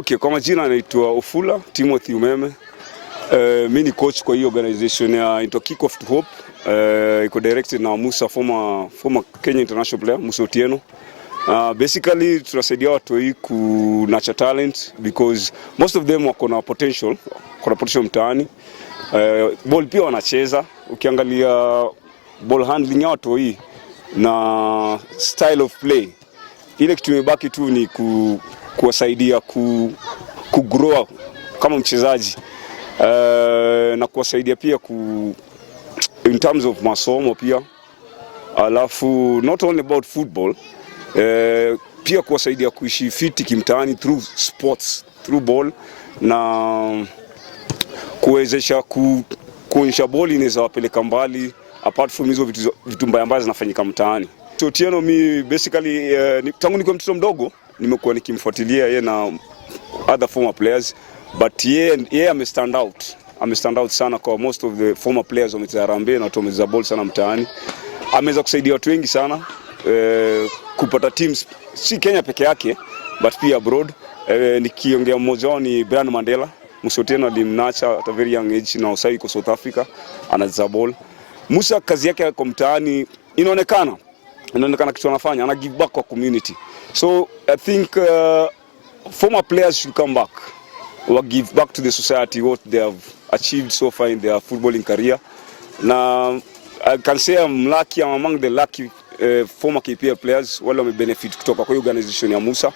Okay, kwa majina naitwa Ufula Timothy Umeme. Mimi ni coach kwa hii organization ya KickOff to Hope. Iko directed na Musa, former Kenya international player, Musa Otieno. Basically tunasaidia watu hii ku nurture talent because most of them wako na potential mtaani. Ball pia wanacheza. Ukiangalia ball handling ya watu hii na style of play, ile kitu imebaki tu ni kuwasaidia ku grow kama mchezaji, na kuwasaidia pia in terms of masomo pia. Alafu not only about football, pia kuwasaidia kuishi fiti kimtaani through sports, through ball, na kuwezesha kuonyesha ball inaweza wapeleka mbali apart from hizo vitu mbaya ambazo zinafanyika mtaani. So Otieno, mi basically tangu niko mtoto mdogo nimekuwa nikimfuatilia yeye na other former players, but yeye ame stand out sana kwa most of the former players wamecheza Harambee na watu wamecheza ball sana mtaani. Ameweza kusaidia watu wengi sana kupata teams si Kenya peke yake but pia abroad. Nikiongea mmoja wao ni Brian Mandela. Musa Otieno alimnacha at a very young age na usai kwa South Africa anacheza ball. Musa kazi yake kwa mtaani inaonekana kitu anafanya, ana give back kwa community. So I think former players should come back or give back to the society what they have achieved so far in their footballing career. Now I can say I'm lucky, I'm among the lucky former KPL players wale wame benefit kutoka kwa organization ya Musa,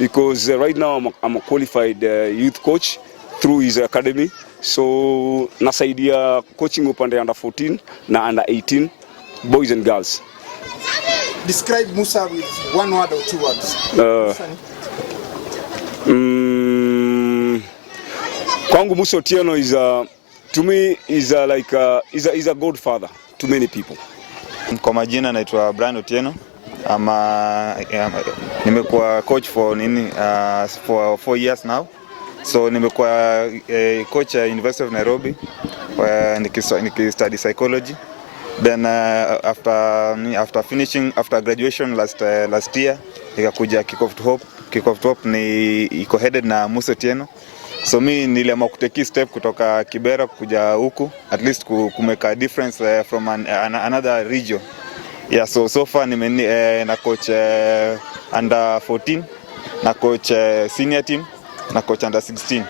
because right now I'm a qualified youth coach through his academy. So nasaidia coaching upande under 14 na under 18 boys and girls. Describe Musa with one word or two words. Kwangu Musa Otieno is a godfather to many people. Kwa majina naitwa Brian Otieno. Nimekuwa coach for 4 years now. So nimekuwa coach at University of Nairobi where niki-study psychology. Then after graduation last year nikakuja KickOff to Hope. KickOff to Hope ni iko headed na Musa Otieno. So mi niliamua kuteki step kutoka Kibera kuja huku at least kumeka a difference from another region. Yeah, so far na coach under 14, na coach senior team, na coach under 16.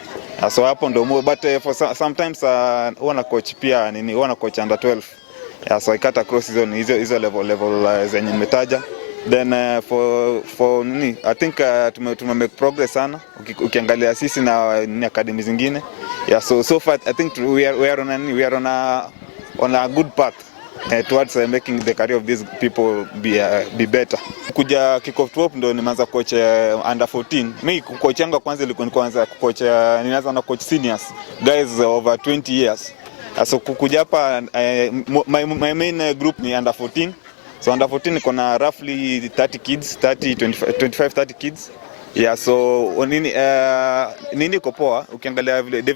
So hapo ndo but for sometimes wana coach pia wana coach under 12. Yeah, so I cut across hizo level zenye nimetaja. Then for I think tume make progress sana ukiangalia sisi na academy zingine. Yeah, so far I think we are on a good path towards making the career of these people be better. Kuja KickOff to Hope ndo nimeanza coach under 14. Mimi coach yangu kwanza ilikuwa nikaanza coach ninaanza na coach seniors, guys over 20 years. So kuja hapa my main group ni under 14. So under 14 niko na roughly 30 kids, 25-30 kids. Yeah, so nini kopoa ukiangalia vile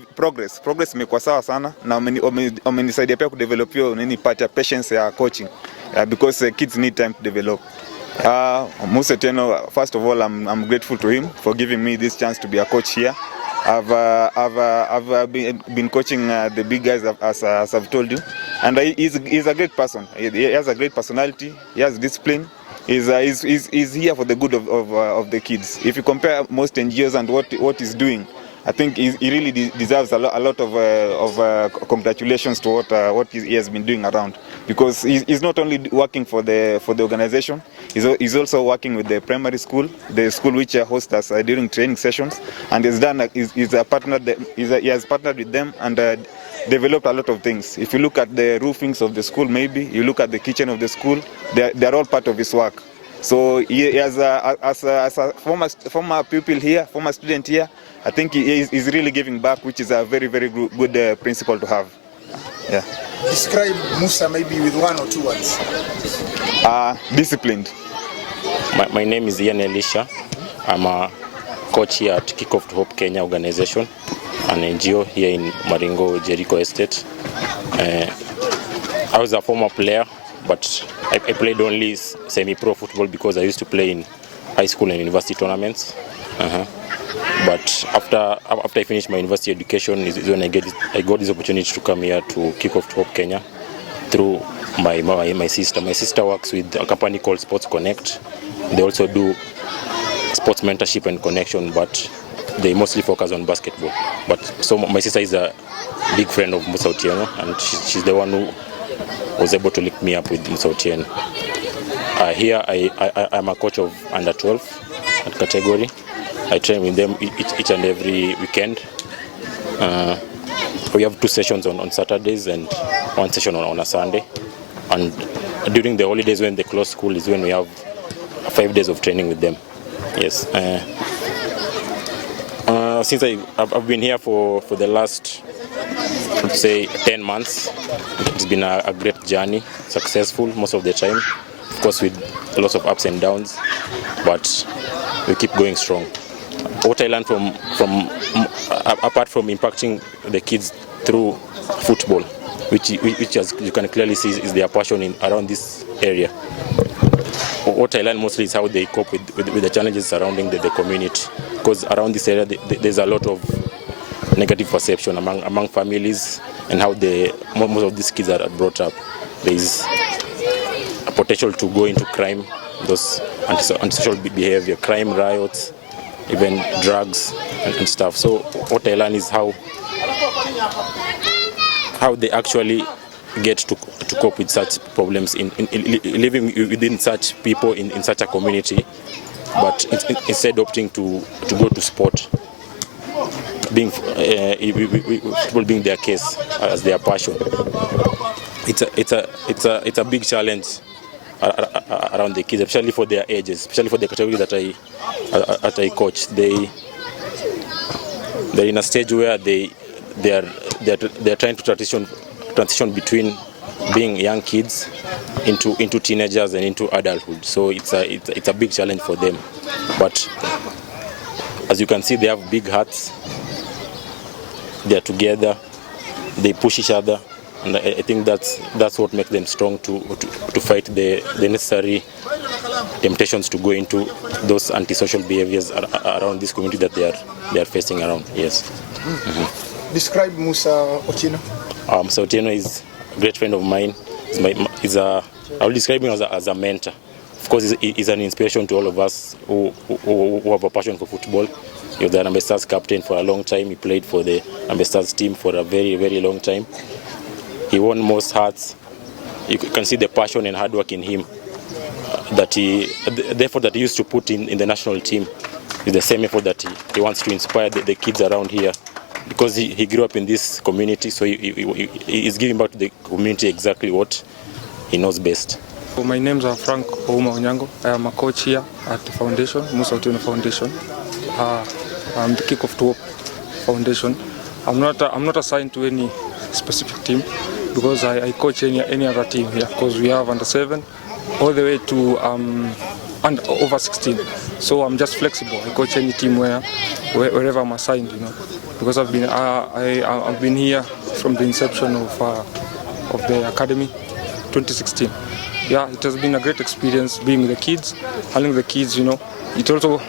progress imekuwa sawa sana na wamenisaidia pia kudevelop hiyo part ya patience ya coaching, because kids need time to develop. Musa Otieno, first of all I'm grateful to him for giving me this chance to be a coach here. I've been coaching the big guys as I've told you, and he's a great person. He has a great personality. He has discipline. He's here for the good of the kids. If you compare most NGOs and what he's doing, I think he really deserves a lot of congratulations to what he has been doing around, because he's not only working for the organization, he's also working with the primary school, the school which hosts us during training sessions, and he has partnered with them and developed a lot of things. If you look at the roofings of the school, maybe you look at the kitchen of the school, they're all part of his work. So he has as a former pupil here, former student here, I think he's really giving back, which is a very good principle to have. Yeah. Describe Musa maybe with one or two words. Disciplined. My name is Ian Elisha. I'm a coach here at KickOff to Hope Kenya organization, an NGO here in Maringo, Jericho Estate. I was a former player, but I played only semi-pro football because I used to play in high school and university tournaments. But after I finished my university education is when I got this opportunity to come here to KickOff Hope Kenya through my sister. My sister works with a company called Sports Connect. They also do sports mentorship and connection, but they mostly focus on basketball. But so my sister is a big friend of Musa Otieno, and she's the one who was able to link me up with Musa Otieno. Here I'm a coach of under 12 at category. I train with them each and every weekend. We have 2 sessions on Saturdays and 1 session on a Sunday. And during the holidays when they close school is when we have 5 days of training with them. Yes. Since I've been here for the last, let's say, 10 months, it's been a great journey, successful most of the time. Of course, with lots of ups and downs, but we keep going strong. What I learned from apart from impacting the kids through football, which as you can clearly see is their passion around this area. What I learned mostly is how they cope with the challenges surrounding the community, because around this area there's a lot of negative perception among families and how most of these kids are brought up. There is a potential to go into crime, those antisocial behavior, crime, riots, even drugs and stuff. So what I learned is how they actually get to cope with such problems in living within such people in such a community, but instead opting to go to sport, football being their case as their passion. It's a big challenge around the kids, especially for their ages, especially for the category that I coach. They're in a stage where they're trying to transition between being young kids into teenagers and into adulthood. So it's a big challenge for them. But as you can see, they have big hearts. They're together. They push each other. And I think that's what makes them strong to fight the necessary temptations to go into those antisocial behaviors around this community that they are facing around. Yes. Mm-hmm. Describe Musa Otieno. Musa Otieno is a great friend of mine. I will describe him as a mentor. Of course, he's an inspiration to all of us who have a passion for football. He was the Harambee Stars captain for a long time. He played for the Harambee Stars team for a very, very long time. He won most hearts. You can see the passion and hard work in him. The effort that he used to put in the national team is the same effort that he wants to inspire the kids around here. Because he grew up in this community, so he is giving back to the community exactly what he knows best. So my names are Frank Ouma Onyango. I am a coach here at the foundation, Musa Otieno Foundation. I'm the KickOff Hope Foundation. I'm not assigned to any specific team because I coach any other team here, because we have under 7 all the way to and over 16. So I'm just flexible. I coach any team wherever I'm assigned, because I've been here from the inception of the academy, 2016. Yeah, it has been a great experience being with the kids, handling the kids. It also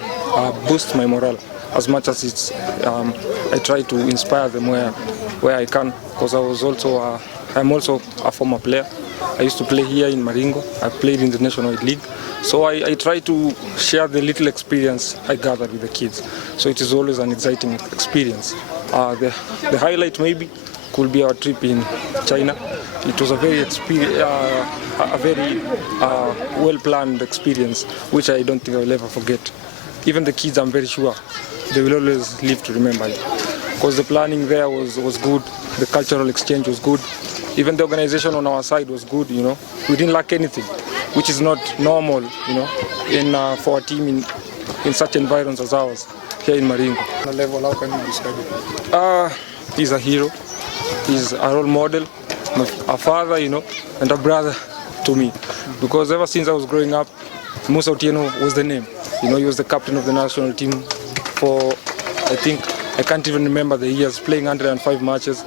boosts my morale as much as it's. I try to inspire them where I can, because I'm also a former player. I used to play here in Maringo. I played in the National League. So I try to share the little experience I gathered with the kids. So it is always an exciting experience. The highlight maybe could be our trip in China. It was a very well-planned experience, which I don't think I will ever forget. Even the kids, I'm very sure, they will always live to remember it. Because the planning there was good, the cultural exchange was good, even the organization on our side was good. We didn't lack anything, which is not normal, for a team in such environments as ours here in Maringo. On a level, how can you describe it? He's a hero. He's a role model, a father, and a brother to me. Because ever since I was growing up, Musa Otieno was the name. He was the captain of the national team for, I can't even remember the years, playing 105 matches.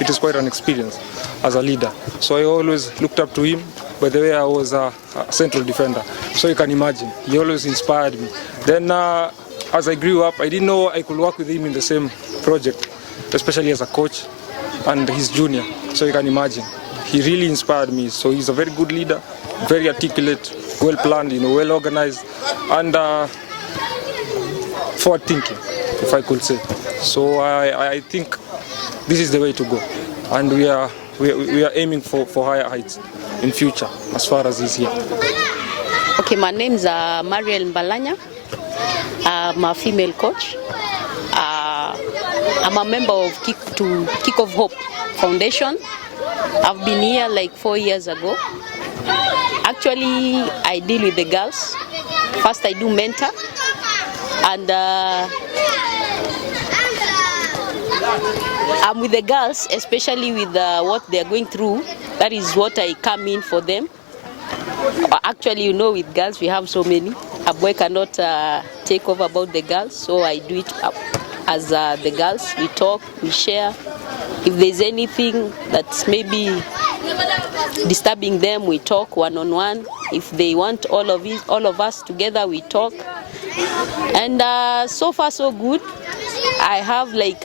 It is quite an experience as a leader. So I always looked up to him. By the way, I was a central defender. So you can imagine, he always inspired me. Then as I grew up, I didn't know I could work with him in the same project, especially as a coach and his junior. So you can imagine, he really inspired me. So he's a very good leader, very articulate, well planned, well organized, and forward thinking, if I could say. So I think this is the way to go, and we are aiming for higher heights in future as far as he's here. Okay, my name is Mariel Mbalanya. I'm a female coach. I'm a member of KickOff Hope Foundation. I've been here like 4 years ago. Actually, I deal with the girls. First, I do mentor, and I'm with the girls, especially with what they're going through. That is what I come in for them. Actually, with girls, we have so many. A boy cannot take over about the girls, so I do it as the girls. We talk, we share. If there's anything that's maybe disturbing them, we talk one-on-one. If they want all of us together, we talk. And so far, so good. I have like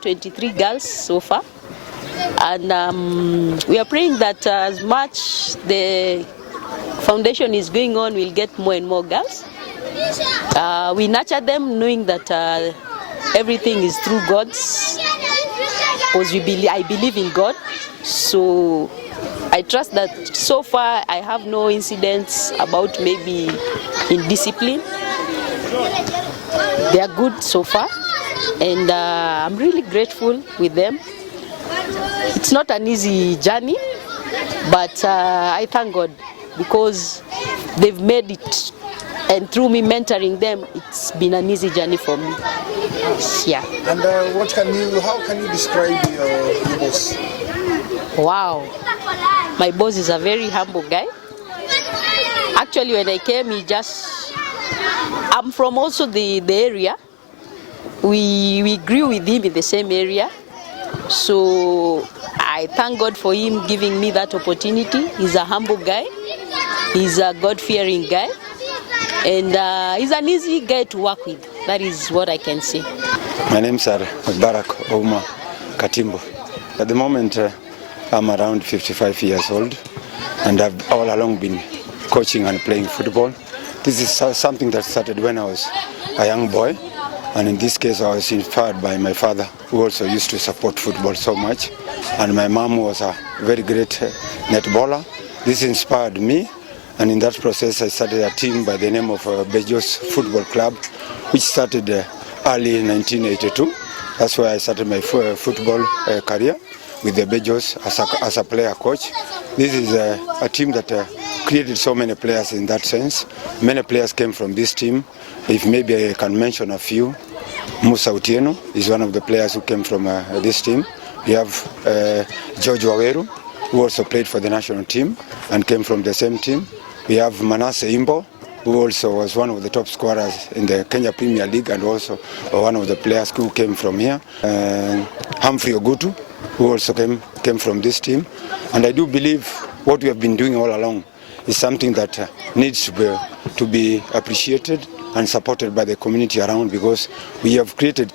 23 girls so far. And we are praying that as much the foundation is going on, we'll get more and more girls. We nurture them knowing that everything is through God's, because I believe in God. So I trust that so far I have no incidents about maybe indiscipline. They are good so far, and I'm really grateful with them. It's not an easy journey, but I thank God because they've made it, and through me mentoring them, it's been an easy journey for me. Yeah. And how can you describe your boss? Wow, my boss is a very humble guy. Actually, when I came, I'm from also the area. We grew with him in the same area. So I thank God for him giving me that opportunity. He's a humble guy. He's a God-fearing guy. And he's an easy guy to work with. That is what I can say. My name is Barak Ouma Katimbo. At the moment, I'm around 55 years old, and I've all along been coaching and playing football. This is something that started when I was a young boy, and in this case I was inspired by my father, who also used to support football so much, and my mom was a very great netballer. This inspired me, and in that process I started a team by the name of Bejos Football Club, which started early in 1982. That's where I started my football career with the Bejos as a player coach. This is a team that created so many players in that sense. Many players came from this team. If maybe I can mention a few, Musa Otieno is one of the players who came from this team. We have George Waweru, who also played for the national team and came from the same team. We have Manasseh Imbo, who also was one of the top scorers in the Kenya Premier League and also one of the players who came from here. Humphrey Ogutu, who also came from this team. And I do believe what we have been doing all along is something that needs to be appreciated and supported by the community around, because we have created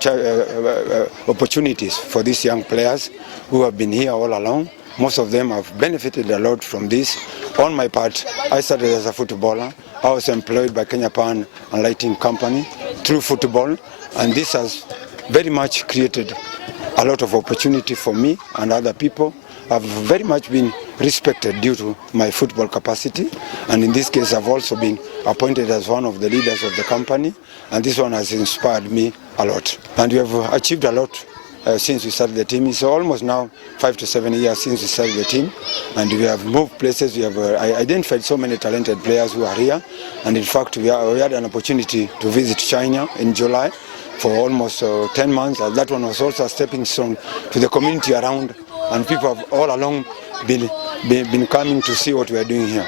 opportunities for these young players who have been here all along. Most of them have benefited a lot from this. On my part, I started as a footballer. I was employed by Kenya Pan and Lighting Company through football, and this has very much created a lot of opportunity for me and other people. I've very much been respected due to my football capacity, and in this case I've also been appointed as one of the leaders of the company, and this one has inspired me a lot. And we have achieved a lot since we started the team. It's almost now 5 to 7 years since we started the team, and we have moved places. We have identified so many talented players who are here, and in fact we had an opportunity to visit China in July for almost 10 months. That one was also a stepping stone to the community around, and people have all along been coming to see what we are doing here.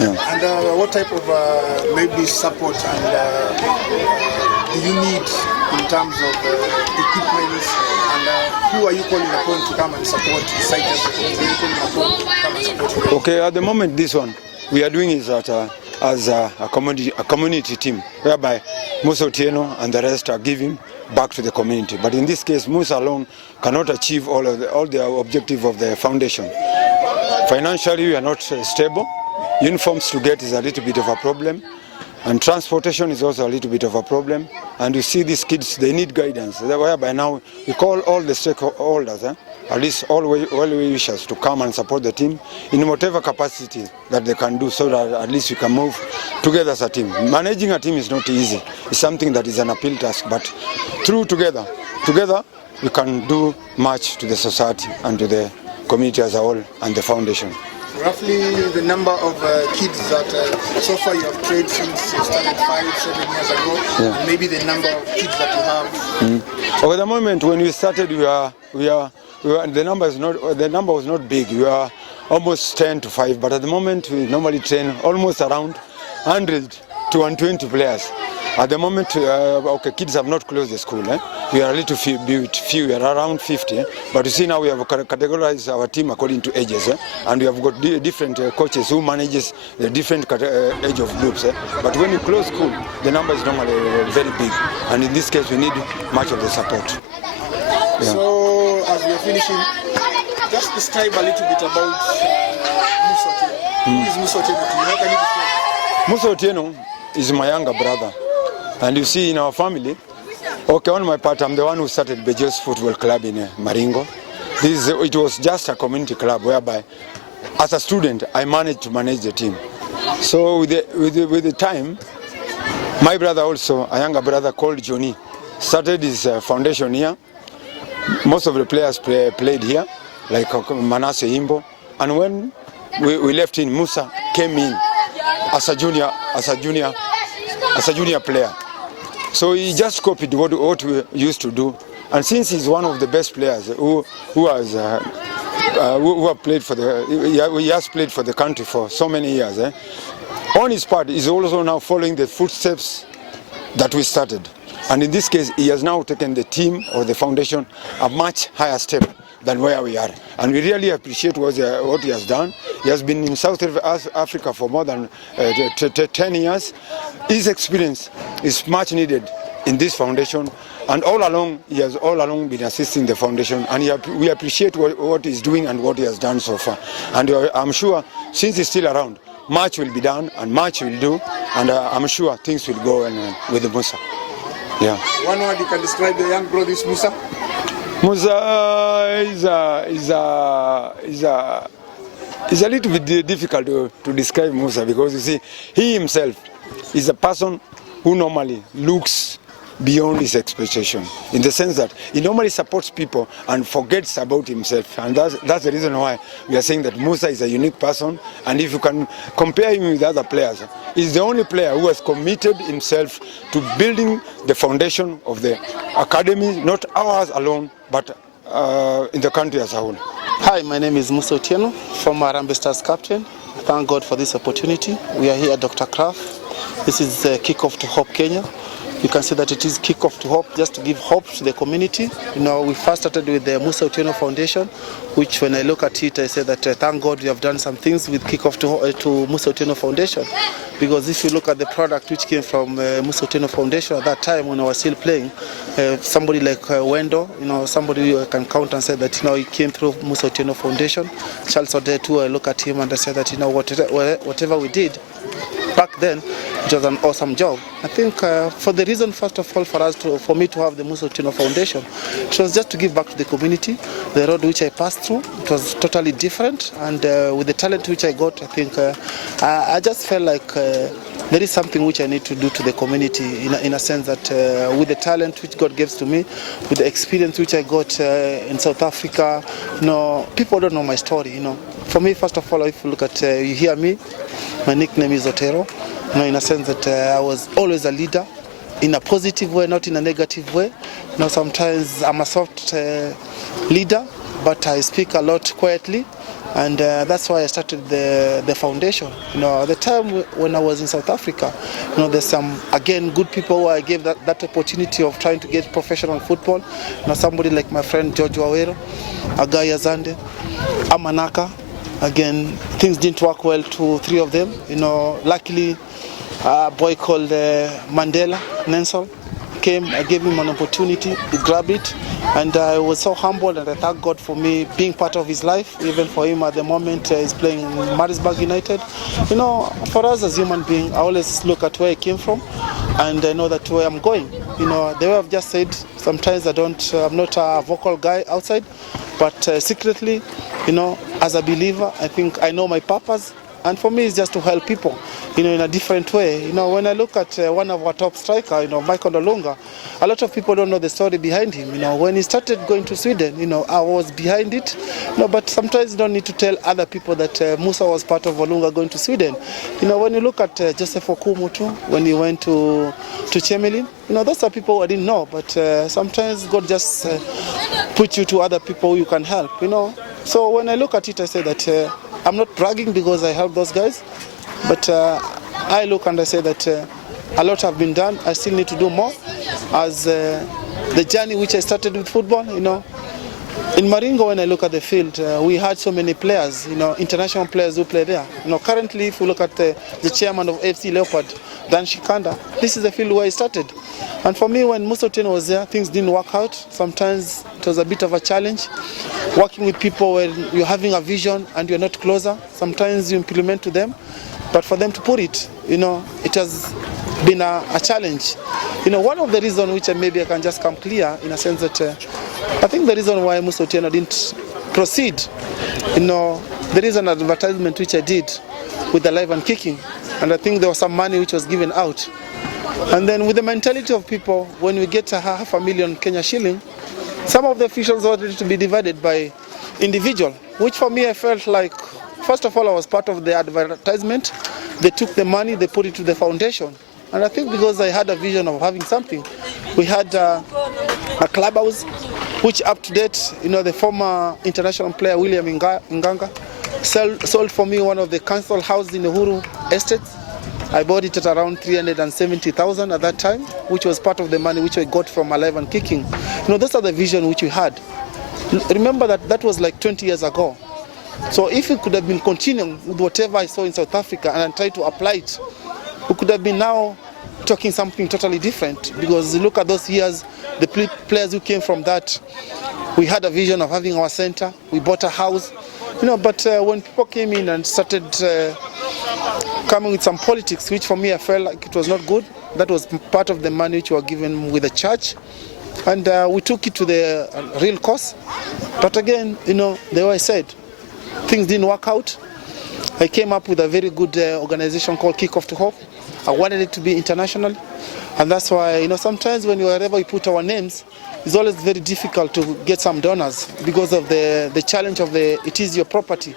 Yeah. And what type of maybe support and do you need in terms of equipment, and who are you calling upon to come and support Citus? Okay, at the moment this one we are doing is as a community team, whereby Musa Otieno and the rest are giving back to the community. But in this case, Musa alone cannot achieve all the objective of the foundation. Financially, we are not stable. Uniforms to get is a little bit of a problem. And transportation is also a little bit of a problem. And you see these kids, they need guidance. Whereby now we call all the stakeholders, at least all well-wishers, to come and support the team in whatever capacity that they can do, so that at least we can move together as a team. Managing a team is not easy. It's something that is an uphill task, but through together we can do much to the society and to the community as a whole and the foundation. Roughly the number of kids that so far you have trained since you started 5-7 years ago, yeah. And maybe the number of kids that you have. Over the moment when we started, the number was not big. We were almost 10 to 5, but at the moment we normally train almost around 100 to 120 players. At the moment, kids have not closed the school. We are a little few, we are around 50. But you see now we have categorized our team according to ages. And we have got different coaches who manages the different age of groups. But when you close school, the number is normally very big. And in this case, we need much of the support. Yeah. So, as we are finishing, just describe a little bit about Musa Otieno. Who is Musa Otieno to you? How can you describe him? Musa Otieno is my younger brother. And you see in our family, on my part, I'm the one who started Bejos Football Club in Maringo. It was just a community club whereby, as a student, I managed to manage the team. So with the time, my brother also, a younger brother called Johnny, started his foundation here. Most of the players played here, like Manasseh Imbo. And when we left in, Musa came in as a junior player. So he just copied what we used to do. And since he's one of the best players who have played for he has played for the country for so many years, on his part, he's also now following the footsteps that we started. And in this case, he has now taken the team or the foundation a much higher step than where we are. And we really appreciate what he has done. He has been in South Africa for more than 10 years. His experience is much needed in this foundation. And all along, he has been assisting the foundation. And we appreciate what he's doing and what he has done so far. And I'm sure, since he's still around, much will be done and much will do. And I'm sure things will go with Musa. Yeah. One word you can describe the young brother is Musa? Musa is a little bit difficult to describe Musa, because you see, he himself is a person who normally looks beyond his expectation, in the sense that he normally supports people and forgets about himself. And that's the reason why we are saying that Musa is a unique person. And if you can compare him with other players, he's the only player who has committed himself to building the foundation of the academy, not ours alone, but in the country as a whole. Hi, my name is Musa Otieno, former Harambee Stars captain. Thank God for this opportunity. We are here at Dr. Kraft. This is KickOff to Hope Kenya. You can see that it is KickOff to Hope, just to give hope to the community. You know, we first started with the Musa Otieno Foundation, which when I look at it, I say that thank God we have done some things with KickOff to Musa Otieno Foundation. Because if you look at the product which came from Musa Otieno Foundation at that time when I was still playing, somebody like Wendo, somebody you can count and say that, he came through Musa Otieno Foundation. Charles Ode too, I look at him and I say that, whatever we did back then, it was an awesome job. I think for the reason, first of all, for me to have the Musa Otieno Foundation, it was just to give back to the community. The road which I passed through, it was totally different, and with the talent which I got, I think I just felt like there is something which I need to do to the community, in a sense that with the talent which God gives to me, with the experience which I got in South Africa, people don't know my story. For me, first of all, if you look at, you hear me, my nickname is Otero. In a sense that I was always a leader, in a positive way, not in a negative way. Sometimes I'm a soft leader, but I speak a lot quietly, and that's why I started the foundation. At the time when I was in South Africa, there's some, again, good people who I gave that opportunity of trying to get professional football. Somebody like my friend George Wawero, Agaya Zande, Amanaka. Again, things didn't work well to 3 of them. Luckily, a boy called Mandela Nensol. Came, I gave him an opportunity, he grabbed it, and I was so humbled, and I thank God for me being part of his life. Even for him at the moment, he's playing in Marisburg United. You know, for us as human beings, I always look at where I came from, and I know that where I'm going. You know, the way I've just said, sometimes I'm not a vocal guy outside, but secretly, you know, as a believer, I think I know my purpose. And for me, it's just to help people, you know, in a different way. You know, when I look at one of our top striker, you know, Michael Olunga, a lot of people don't know the story behind him. You know, when he started going to Sweden, you know, I was behind it. You know, but sometimes you don't need to tell other people that Musa was part of Olunga going to Sweden. You know, when you look at Joseph Okumu too, when he went to Chemelin, you know, those are people I didn't know. But sometimes God just put you to other people who you can help, you know. So when I look at it, I say that I'm not bragging because I help those guys, but I look and I say that a lot have been done. I still need to do more. As the journey which I started with football, you know, in Maringo, when I look at the field, we had so many players, you know, international players who play there. You know, currently, if you look at the chairman of FC Leopard, Dan Shikanda, this is the field where I started. And for me, when Musa Otieno was there, things didn't work out. Sometimes it was a bit of a challenge. Working with people when you're having a vision and you're not closer, sometimes you implement to them. But for them to put it, you know, it has been a challenge. You know, one of the reasons which maybe I can just come clear in a sense that I think the reason why Musa Otieno didn't proceed, you know, there is an advertisement which I did with the live and kicking, and I think there was some money which was given out. And then with the mentality of people, when we get a $500,000 Kenya shilling, some of the officials wanted to be divided by individual, which for me I felt like, first of all, I was part of the advertisement. They took the money, they put it to the foundation. And I think because I had a vision of having something, we had a clubhouse, which up to date, you know, the former international player William Nganga sold for me one of the council houses in the Uhuru Estates. I bought it at around 370,000 at that time, which was part of the money which I got from Alive and Kicking. You know, those are the vision which we had. Remember that was like 20 years ago. So if we could have been continuing with whatever I saw in South Africa and tried to apply it, we could have been now talking something totally different. Because look at those years, the players who came from that, we had a vision of having our center, we bought a house, you know, but when people came in and started coming with some politics, which for me I felt like it was not good. That was part of the money which we were given with the church, and we took it to the real cause. But again, you know, the way I said, things didn't work out. I came up with a very good organization called KickOff to Hope. I wanted it to be international, and that's why, you know, sometimes wherever we put our names, it's always very difficult to get some donors because of the challenge of it is your property.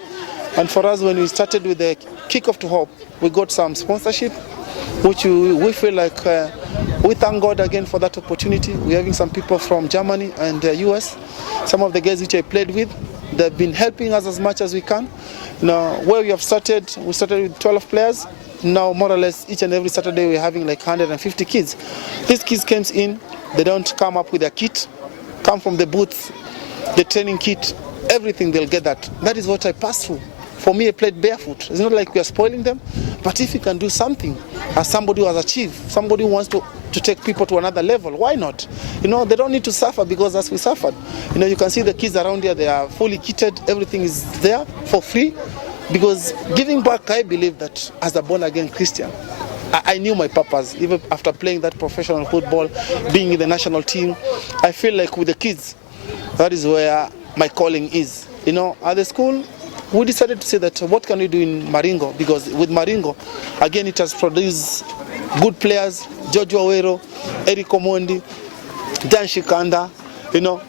And for us, when we started with the KickOff to Hope, we got some sponsorship, which we feel like we thank God again for that opportunity. We're having some people from Germany and the US. Some of the guys which I played with, they've been helping us as much as we can. Now, where we started with 12 players. Now, more or less, each and every Saturday, we're having like 150 kids. These kids came in, they don't come up with a kit, come from the booth, the training kit, everything, they'll get that. That is what I passed through. For me, I played barefoot. It's not like we are spoiling them, but if you can do something as somebody who has achieved, somebody who wants to take people to another level, why not? You know, they don't need to suffer because as we suffered. You know, you can see the kids around here, they are fully kitted, everything is there for free. Because giving back, I believe that as a born-again Christian, I knew my purpose. Even after playing that professional football, being in the national team, I feel like with the kids, that is where my calling is. You know, at the school, we decided to say that what can we do in Maringo? Because with Maringo, again, it has produced good players, Jojo Awero, Eric Omondi, Dan Shikanda, you know,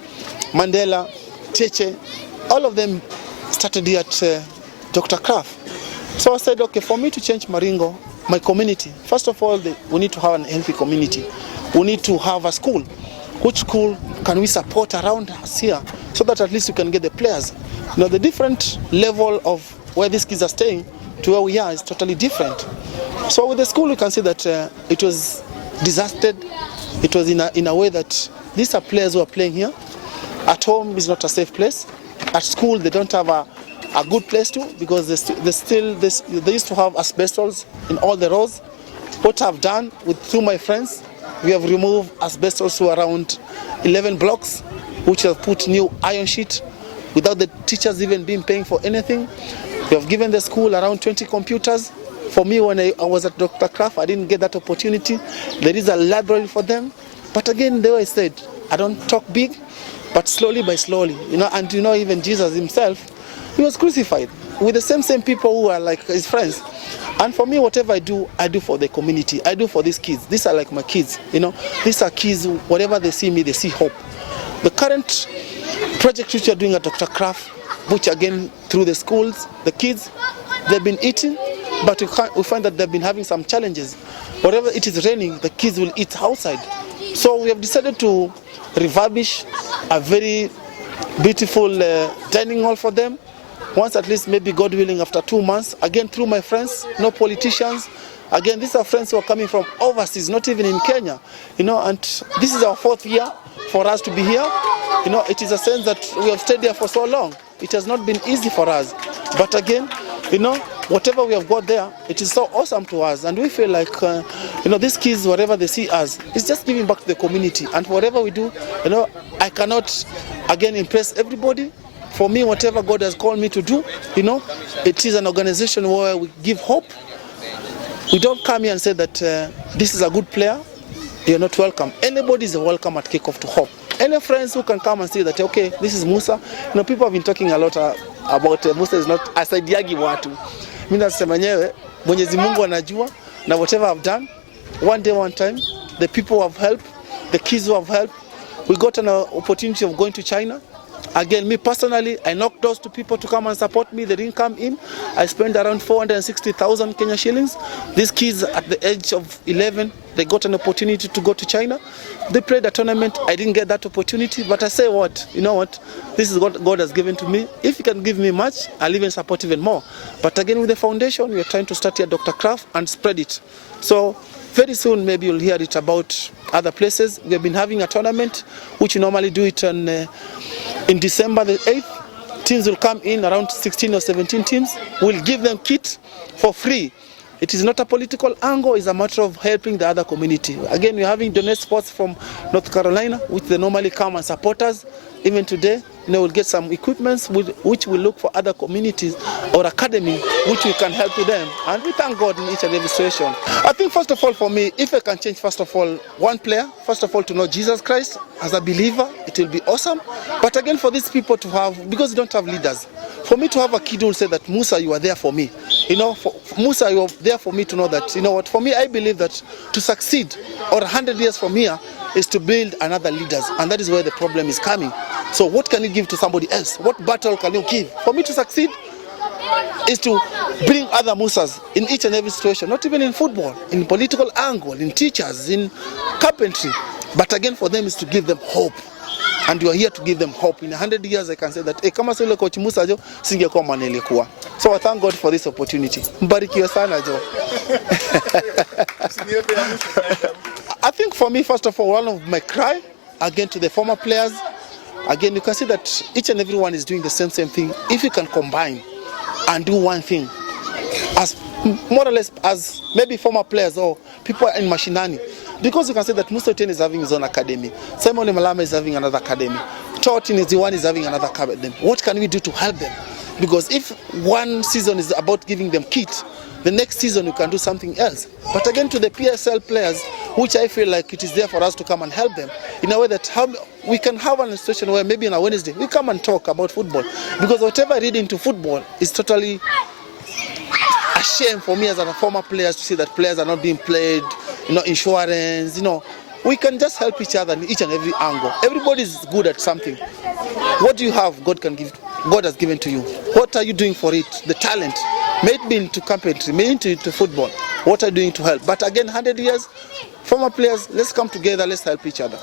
Mandela, Cheche, all of them started here at Dr. Kraft. So I said, okay, for me to change Maringo, my community, first of all, we need to have an healthy community. We need to have a school. Which school can we support around us here so that at least we can get the players? You know, the different level of where these kids are staying to where we are is totally different. So with the school, we can see that it was disastered. It was in a way that these are players who are playing here. At home is not a safe place. At school, they don't have a good place to, because they used to have asbestos in all the rows. what I've done through my friends, we have removed asbestos to around 11 blocks, which have put new iron sheet without the teachers even being paying for anything. We have given the school around 20 computers. For me, when I was at Dr. Kraft, I didn't get that opportunity. There is a library for them. But again, the way I said, I don't talk big, but slowly by slowly. And even Jesus himself, he was crucified with the same people who are like his friends. And for me, whatever I do for the community. I do for these kids. These are like my kids. These are kids, whatever they see me, they see hope. The current project which we are doing at Dr. Kraft, which again through the schools, the kids, they've been eating, but we find that they've been having some challenges. Wherever it is raining, the kids will eat outside. So we have decided to refurbish a very beautiful dining hall for them. Once at least, maybe God willing, after 2 months, again through my friends, no politicians. Again, these are friends who are coming from overseas, not even in Kenya. And this is our 4th year for us to be here. It is a sense that we have stayed there for so long. It has not been easy for us. But again, whatever we have got there, it is so awesome to us. And we feel like, these kids, wherever they see us, it's just giving back to the community. And whatever we do, I cannot, again, impress everybody. For me, whatever God has called me to do, it is an organization where we give hope. We don't come here and say that this is a good player, you're not welcome. Anybody is welcome at KickOff to Hope. Any friends who can come and say that, okay, this is Musa. People have been talking a lot about Musa is not asaidiagi watu. Mimi nasema nyewe, Mwenyezi Mungu anajua, na whatever I've done, one day, one time, the people who have helped, the kids who have helped, we got an opportunity of going to China. Again, me personally, I knocked doors to people to come and support me. They didn't come in. I spent around 460,000 Kenya shillings. These kids at the age of 11, they got an opportunity to go to China. They played a tournament. I didn't get that opportunity. But I say what? This is what God has given to me. If He can give me much, I'll even support even more. But again, with the foundation, we are trying to start here at Dr. Kraft and spread it. So very soon, maybe you'll hear it about other places. We have been having a tournament, which we normally do it in December the 8th. Teams will come in, around 16 or 17 teams. We'll give them kit for free. It is not a political angle, it's a matter of helping the other community. Again, we're having donate sports from North Carolina, which they normally come and support us. Even today, we'll get some equipments which will look for other communities or academy which we can help with them. And we thank God in each and every situation. I think first of all for me, if I can change first of all one player, first of all to know Jesus Christ as a believer, it will be awesome. But again for these people to have, because we don't have leaders, for me to have a kid who will say that Musa, you are there for me. For Musa, you are there for me to know that, for me I believe that to succeed or 100 years from here is to build another leaders, and that is where the problem is coming. So what can you give to somebody else? What battle can you give? For me to succeed is to bring other Musas in each and every situation, not even in football, in political angle, in teachers, in carpentry. But again for them is to give them hope. And you are here to give them hope. In 100 years I can say that, kama sio coach Musa jo, singekuwa manelekuwa. So I thank God for this opportunity. Mbarikiwe sana jo. I think for me, first of all, one of my cry, again to the former players, again you can see that each and everyone is doing the same thing. If you can combine and do one thing, as more or less as maybe former players or people in Mashinani, because you can say that Musa Otieno is having his own academy, Simon Malama is having another academy, Totin is the one is having another academy. What can we do to help them? Because if one season is about giving them kit, the next season we can do something else. But again to the PSL players, which I feel like it is there for us to come and help them in a way that we can have a situation where maybe on a Wednesday we come and talk about football. Because whatever I read into football is totally a shame for me as a former player to see that players are not being played, insurance, We can just help each other in each and every angle. Everybody is good at something. What do you have, God can give. God has given to you. What are you doing for it? The talent. May it be into carpentry, may it be into football. What are you doing to help? But again, 100 years, former players, let's come together, let's help each other.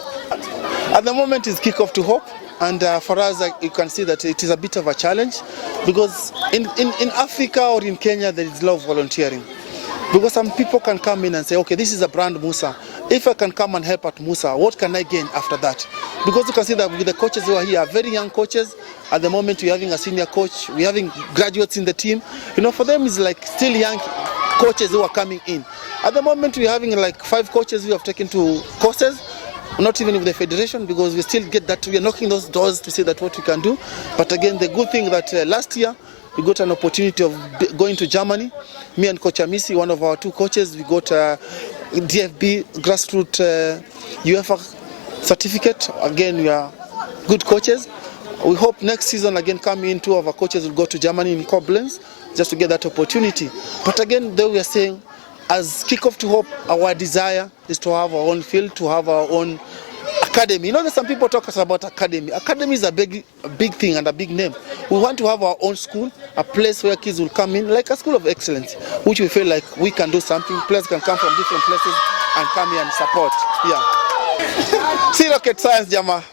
At the moment, it's KickOff to Hope. And for us, you can see that it is a bit of a challenge. Because in Africa or in Kenya, there is a lot of volunteering. Because some people can come in and say, okay, this is a brand Musa. If I can come and help at Musa, what can I gain after that? Because you can see that with the coaches who are here, very young coaches. At the moment, we're having a senior coach. We're having graduates in the team. For them, it's like still young coaches who are coming in. At the moment, we're having like 5 coaches we have taken to courses, not even with the federation, because we still get that we are knocking those doors to see that what we can do. But again, the good thing that last year we got an opportunity of going to Germany. Me and Coach Amisi, one of our 2 coaches, we got DFB grassroots UEFA certificate. Again, we are good coaches. We hope next season again coming in 2 of our coaches will go to Germany in Koblenz just to get that opportunity. But again, though we are saying, as KickOff to Hope, our desire is to have our own field, to have our own academy. You know, there's some people talk about academy. Academy is a big thing and a big name. We want to have our own school, a place where kids will come in, like a school of excellence, which we feel like we can do something. Players can come from different places and come here and support. Yeah. See rocket science, Jama.